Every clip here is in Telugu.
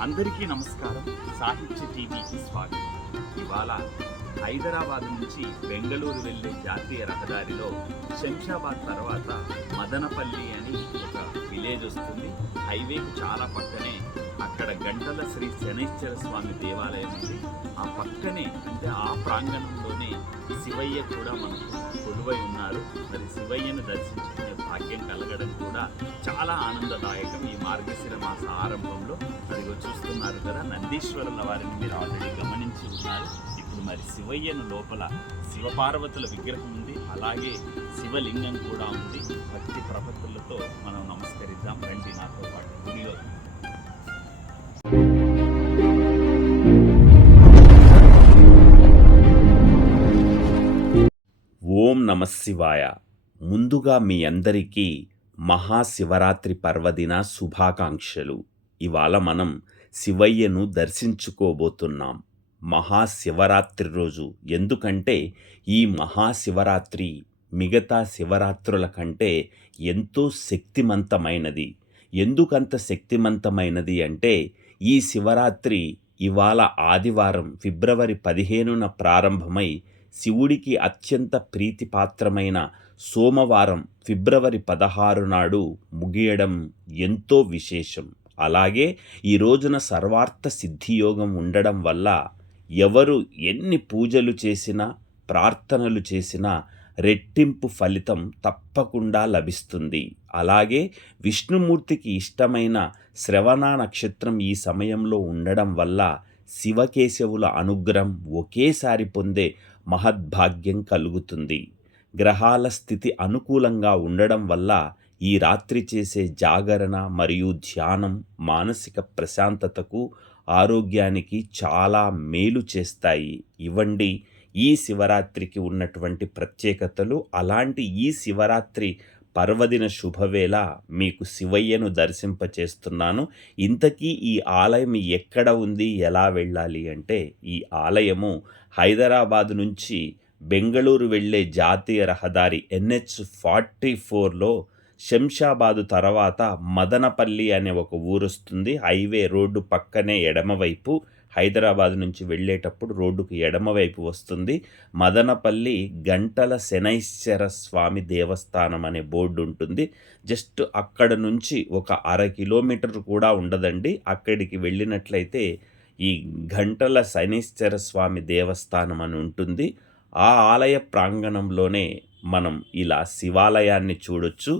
అందరికీ నమస్కారం. సాహిత్య టీవీకి స్వాగతం. ఇవాళ హైదరాబాద్ నుంచి బెంగళూరు వెళ్ళే జాతీయ రహదారిలో శంషాబాద్ తర్వాత మదనపల్లి అని ఒక విలేజ్ వస్తుంది. హైవేకి చాలా పక్కనే అక్కడ గంటల శ్రీ శనైశ్వర స్వామి దేవాలయం ఉంది. ఆ పక్కనే అంటే ఆ ప్రాంగణంలోనే శివయ్య కూడా మనకు కొలువై ఉన్నారు. మరి శివయ్యను దర్శించుకునే భాగ్యం కలగడం కూడా చాలా ఆనందదాయకం. ఈ మార్గశిర మాస ఆరంభంలో అదిగో చూస్తున్నారు కదా నందీశ్వరుల వారిని మీరు ఆల్రెడీ గమనించి ఉన్నారు. ఇప్పుడు మరి శివయ్యను లోపల శివపార్వతుల విగ్రహం ఉంది. అలాగే శివలింగం కూడా ఉంది. భక్తి ప్రపత్తులతో మనం నమస్కరిద్దాం. రండి నాతో పాటు. గుడిలో ఓం నమశివాయ ముందుగా మీ అందరికీ మహాశివరాత్రి పర్వదిన శుభాకాంక్షలు. ఇవాళ మనం శివయ్యను దర్శించుకోబోతున్నాం. మహాశివరాత్రి రోజు. ఎందుకంటే ఈ మహాశివరాత్రి మిగతా శివరాత్రుల కంటే ఎంతో శక్తిమంతమైనది. ఎందుకంత శక్తిమంతమైనది అంటే ఈ శివరాత్రి ఇవాళ ఆదివారం ఫిబ్రవరి పదిహేనున ప్రారంభమై శివుడికి అత్యంత ప్రీతిపాత్రమైన సోమవారం ఫిబ్రవరి పదహారు నాడు ముగియడం ఎంతో విశేషం. అలాగే ఈ రోజున సర్వార్థ సిద్ధియోగం ఉండడం వల్ల ఎవరు ఎన్ని పూజలు చేసినా ప్రార్థనలు చేసినా రెట్టింపు ఫలితం తప్పకుండా లభిస్తుంది. అలాగే విష్ణుమూర్తికి ఇష్టమైన శ్రవణ నక్షత్రం ఈ సమయంలో ఉండడం వల్ల శివకేశవుల అనుగ్రహం ఒకేసారి పొందే మహద్భాగ్యం కలుగుతుంది. గ్రహాల స్థితి అనుకూలంగా ఉండడం వల్ల ఈ రాత్రి చేసే జాగరణ మరియు ధ్యానం మానసిక ప్రశాంతతకు ఆరోగ్యానికి చాలా మేలు చేస్తాయి. ఇవ్వండి ఈ శివరాత్రికి ఉన్నటువంటి ప్రత్యేకతలు అలాంటి ఈ శివరాత్రి పర్వదిన శుభవేళ మీకు శివయ్యను దర్శింపచేస్తున్నాను. ఇంతకీ ఈ ఆలయం ఎక్కడ ఉంది? ఎలా వెళ్ళాలి? అంటే ఈ ఆలయము హైదరాబాద్ నుంచి బెంగళూరు వెళ్ళే జాతీయ రహదారి ఎన్హెచ్ ఫార్టీ ఫోర్లో శంషాబాదు తర్వాత మదనపల్లి అనే ఒక ఊరు వస్తుంది హైవే రోడ్డు పక్కనే ఎడమవైపు హైదరాబాద్ నుంచి వెళ్ళేటప్పుడు రోడ్డుకు ఎడమవైపు వస్తుంది మదనపల్లి గంటల శనైశ్వర స్వామి దేవస్థానం అనే బోర్డు ఉంటుంది. జస్ట్ అక్కడ నుంచి ఒక అర కిలోమీటర్ కూడా ఉండదండి. అక్కడికి వెళ్ళినట్లయితే ఈ గంటల శనైశ్వర స్వామి దేవస్థానం అని ఉంటుంది. ఆ ఆలయ ప్రాంగణంలోనే మనం ఇలా శివాలయాన్ని చూడొచ్చు.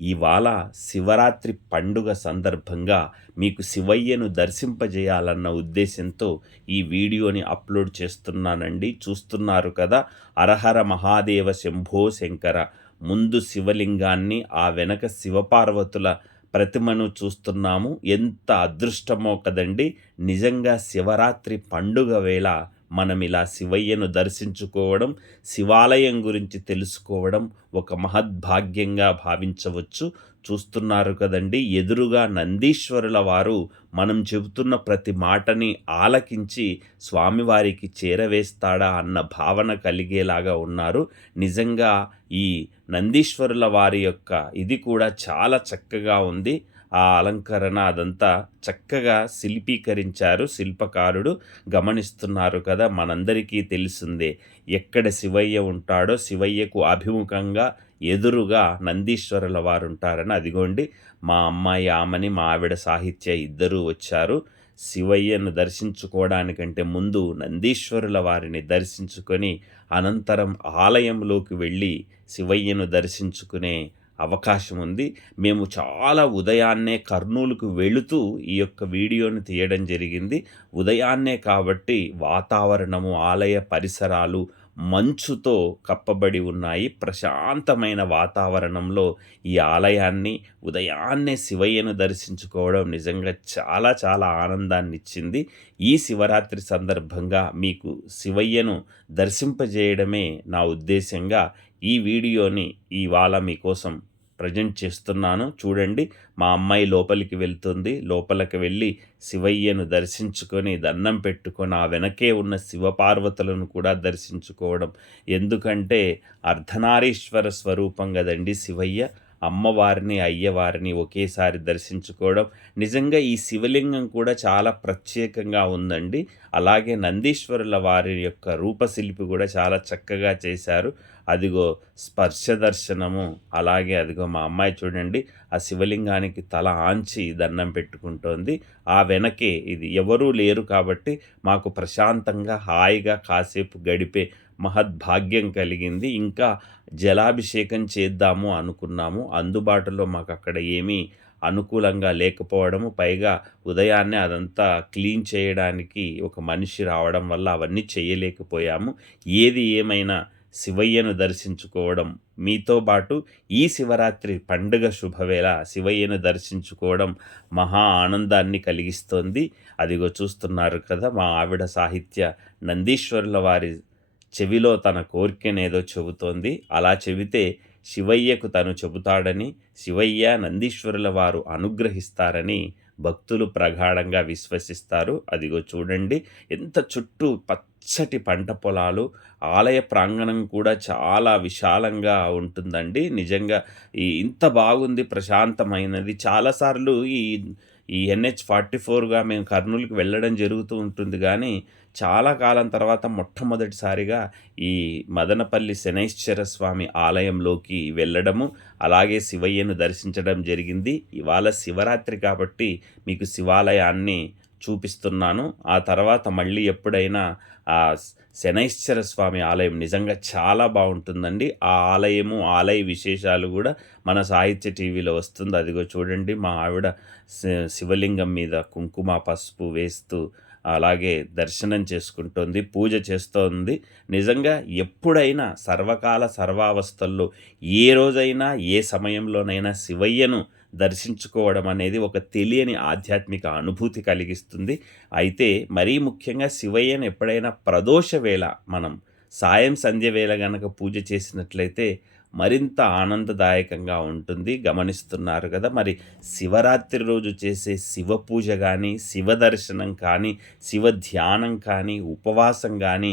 ఇవాళ శివరాత్రి పండుగ సందర్భంగా మీకు శివయ్యను దర్శింపజేయాలన్న ఉద్దేశంతో ఈ వీడియోని అప్లోడ్ చేస్తున్నానండి. చూస్తున్నారు కదా అరహర మహాదేవ శంభో శంకర. ముందు శివలింగాన్ని ఆ వెనక శివపార్వతుల ప్రతిమను చూస్తున్నాము. ఎంత అదృష్టమో కదండి. నిజంగా శివరాత్రి పండుగ వేళ మనం ఇలా శివయ్యను దర్శించుకోవడం శివాలయం గురించి తెలుసుకోవడం ఒక మహద్భాగ్యంగా భావించవచ్చు. చూస్తున్నారు కదండి ఎదురుగా నందీశ్వరుల వారు మనం చెబుతున్న ప్రతి మాటని ఆలకించి స్వామివారికి చేరవేస్తాడా అన్న భావన కలిగేలాగా ఉన్నారు. నిజంగా ఈ నందీశ్వరుల వారి యొక్క ఇది కూడా చాలా చక్కగా ఉంది. ఆ అలంకరణ అదంతా చక్కగా శిల్పీకరించారు. శిల్పకారుడు గమనిస్తున్నారు కదా మనందరికీ తెలిసిందే ఎక్కడ శివయ్య ఉంటాడో. శివయ్యకు అభిముఖంగా ఎదురుగా నందీశ్వరుల వారు ఉంటారని అదిగోండి మా అమ్మాయి ఆమెని మా ఆవిడ సాహిత్య ఇద్దరూ వచ్చారు. శివయ్యను దర్శించుకోవడానికంటే ముందు నందీశ్వరుల వారిని దర్శించుకొని అనంతరం ఆలయంలోకి వెళ్ళి శివయ్యను దర్శించుకునే అవకాశం ఉంది. మేము చాలా ఉదయాన్నే కర్నూలుకు వెళుతూ ఈ యొక్క వీడియోని తీయడం జరిగింది. ఉదయాన్నే కాబట్టి వాతావరణము ఆలయ పరిసరాలు మంచుతో కప్పబడి ఉన్నాయి. ప్రశాంతమైన వాతావరణంలో ఈ ఆలయాన్ని ఉదయాన్నే శివయ్యను దర్శించుకోవడం నిజంగా చాలా చాలా ఆనందాన్ని ఇచ్చింది ఈ శివరాత్రి సందర్భంగా మీకు శివయ్యను దర్శింపజేయడమే నా ఉద్దేశంగా ఈ వీడియోని ఇవాళ మీకోసం ప్రజెంట్ చేస్తున్నాను. చూడండి మా అమ్మాయి లోపలికి వెళ్తుంది. లోపలికి వెళ్ళి శివయ్యను దర్శించుకొని దండం పెట్టుకొని ఆ వెనకే ఉన్న శివపార్వతులను కూడా దర్శించుకోవడం. ఎందుకంటే అర్ధనారీశ్వర స్వరూపం కదండి శివయ్య. అమ్మవారిని అయ్యవారిని ఒకేసారి దర్శించుకోవడం నిజంగా ఈ శివలింగం కూడా చాలా ప్రత్యేకంగా ఉందండి. అలాగే నందీశ్వరుల వారి యొక్క రూపశిల్పి కూడా చాలా చక్కగా చేశారు. అదిగో స్పర్శ దర్శనము అలాగే అదిగో మా అమ్మాయి చూడండి ఆ శివలింగానికి తల ఆంచి దండం పెట్టుకుంటోంది. ఆ వెనకే ఇది ఎవరూ లేరు కాబట్టి మాకు ప్రశాంతంగా హాయిగా కాసేపు గడిపే మహద్భాగ్యం కలిగింది. ఇంకా జలాభిషేకం చేద్దాము అనుకున్నాము. అందుబాటులో మాకు అక్కడ ఏమీ అనుకూలంగా లేకపోవడము పైగా ఉదయాన్నే అదంతా క్లీన్ చేయడానికి ఒక మనిషి రావడం వల్ల అవన్నీ చేయలేకపోయాము. ఏది ఏమైనా శివయ్యను దర్శించుకోవడం మీతో పాటు ఈ శివరాత్రి పండుగ శుభవేళ శివయ్యను దర్శించుకోవడం మహా ఆనందాన్ని కలిగిస్తోంది. అదిగో చూస్తున్నారు కదా మా ఆవిడ సాహిత్య నందీశ్వరుల వారి చెవిలో తన కోరికనేదో చెబుతోంది. అలా చెబితే శివయ్యకు తను చెబుతాడని శివయ్య నందీశ్వరుల వారు అనుగ్రహిస్తారని భక్తులు ప్రగాఢంగా విశ్వసిస్తారు. అదిగో చూడండి ఎంత చుట్టూ పచ్చటి పంట పొలాలు ఆలయ ప్రాంగణం కూడా చాలా విశాలంగా ఉంటుందండి. నిజంగా ఈ ఇంత బాగుంది ప్రశాంతమైనది. చాలాసార్లు ఈ ఈ ఎన్హెచ్ ఫార్టీ ఫోర్గా మేము కర్నూలుకి వెళ్ళడం జరుగుతూ ఉంటుంది. కానీ చాలా కాలం తర్వాత మొట్టమొదటిసారిగా ఈ మదనపల్లి శనైశ్వర స్వామి ఆలయంలోకి వెళ్ళడము అలాగే శివయ్యను దర్శించడం జరిగింది. ఇవాళ శివరాత్రి కాబట్టి మీకు శివాలయాన్ని చూపిస్తున్నాను. ఆ తర్వాత మళ్ళీ ఎప్పుడైనా ఆ శనైశ్వర స్వామి ఆలయం నిజంగా చాలా బాగుంటుందండి. ఆ ఆలయము ఆలయ విశేషాలు కూడా మన సాహిత్య టీవీలో వస్తుంది. అదిగో చూడండి మా ఆవిడ శివలింగం మీద కుంకుమ పసుపు వేస్తూ అలాగే దర్శనం చేసుకుంటోంది పూజ చేస్తోంది. నిజంగా ఎప్పుడైనా సర్వకాల సర్వావస్థల్లో ఏ రోజైనా ఏ సమయంలోనైనా శివయ్యను దర్శించుకోవడం అనేది ఒక తెలియని ఆధ్యాత్మిక అనుభూతి కలిగిస్తుంది. అయితే మరీ ముఖ్యంగా శివయ్యను ఎప్పుడైనా ప్రదోష వేళ మనం సాయం సంధ్య వేళ గనక పూజ చేసినట్లయితే మరింత ఆనందదాయకంగా ఉంటుంది. గమనిస్తున్నారు కదా మరి శివరాత్రి రోజు చేసే శివ పూజ కానీ శివ దర్శనం కానీ శివ ధ్యానం కానీ ఉపవాసం కానీ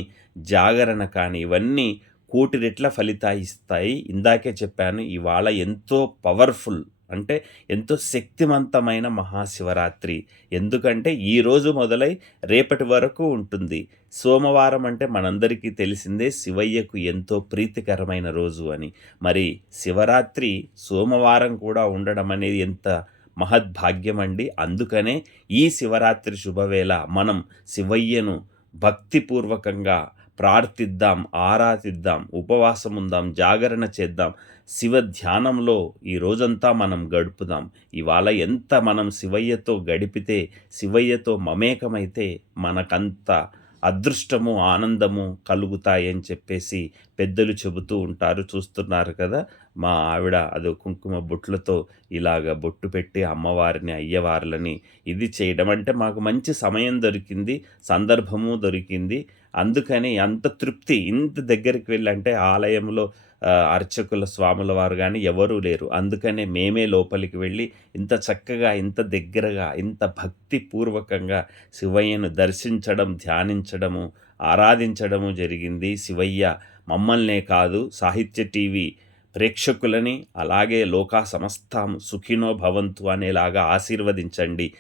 జాగరణ కానీ ఇవన్నీ కోటి రెట్ల ఫలితాయిస్తాయి ఇందాకే చెప్పాను ఇవాళ ఎంతో పవర్ఫుల్ అంటే ఎంతో శక్తివంతమైన మహాశివరాత్రి. ఎందుకంటే ఈరోజు మొదలై రేపటి వరకు ఉంటుంది. సోమవారం అంటే మనందరికీ తెలిసిందే శివయ్యకు ఎంతో ప్రీతికరమైన రోజు అని. మరి శివరాత్రి సోమవారం కూడా ఉండడం అనేది ఎంత మహద్భాగ్యం అండి. అందుకనే ఈ శివరాత్రి శుభవేళ మనం శివయ్యను భక్తిపూర్వకంగా ప్రార్థిద్దాం ఆరాధిద్దాం ఉపవాసం ఉందాం జాగరణ చేద్దాం. శివ ధ్యానంలో ఈ రోజంతా మనం గడుపుదాం. ఇవాళ ఎంత మనం శివయ్యతో గడిపితే శివయ్యతో మమేకమైతే మనకంత అదృష్టము ఆనందము కలుగుతాయని చెప్పేసి పెద్దలు చెబుతూ ఉంటారు చూస్తున్నారు కదా. మా ఆవిడ అది కుంకుమ బొట్లతో ఇలాగ బొట్టు పెట్టి అమ్మవారిని అయ్యవార్లని ఇది చేయడం అంటే మాకు మంచి సమయం దొరికింది సందర్భము దొరికింది. అందుకని అంత తృప్తి ఇంత దగ్గరికి వెళ్ళంటే ఆలయంలో అర్చకుల స్వాముల వారు కానీ ఎవరూ లేరు. అందుకనే మేమే లోపలికి వెళ్ళి ఇంత చక్కగా ఇంత దగ్గరగా ఇంత భక్తిపూర్వకంగా శివయ్యను దర్శించడం ధ్యానించడము ఆరాధించడము జరిగింది. శివయ్య మమ్మల్నే కాదు సాహిత్య టీవీ ప్రేక్షకులని అలాగే లోకా సమస్తం సుఖినో భవంతు అనేలాగా ఆశీర్వదించండి.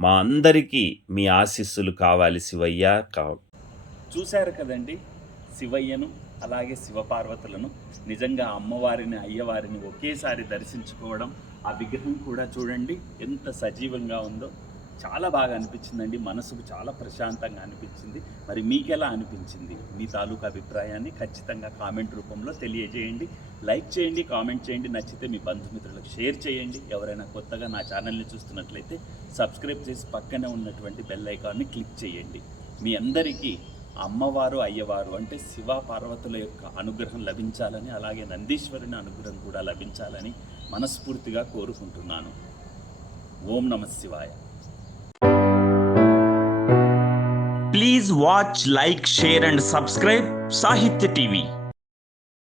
మా అందరికీ మీ ఆశీస్సులు కావాలి శివయ్య. కా చూశారు కదండి శివయ్యను. అలాగే శివపార్వతులను నిజంగా అమ్మవారిని అయ్యవారిని ఒకేసారి దర్శించుకోవడం ఆ విగ్రహం కూడా చూడండి ఎంత సజీవంగా ఉందో. చాలా బాగా అనిపించిందండి. మనసుకు చాలా ప్రశాంతంగా అనిపించింది. మరి మీకెలా అనిపించింది? మీ తాలూకా అభిప్రాయాన్ని ఖచ్చితంగా కామెంట్ రూపంలో తెలియజేయండి. లైక్ చేయండి కామెంట్ చేయండి నచ్చితే మీ బంధుమిత్రులకు షేర్ చేయండి. ఎవరైనా కొత్తగా నా ఛానల్ని చూస్తున్నట్లయితే సబ్స్క్రైబ్ చేసి పక్కనే ఉన్నటువంటి బెల్ ఐకాన్ని క్లిక్ చేయండి. మీ అందరికీ అమ్మవారు అయ్యవారు అంటే శివ పార్వతుల యొక్క అనుగ్రహం లభించాలని అలాగే నందీశ్వరుని అనుగ్రహం కూడా లభించాలని మనస్ఫూర్తిగా కోరుకుంటున్నాను. ఓం నమ శివాయ. Please watch like share and subscribe Sahitya TV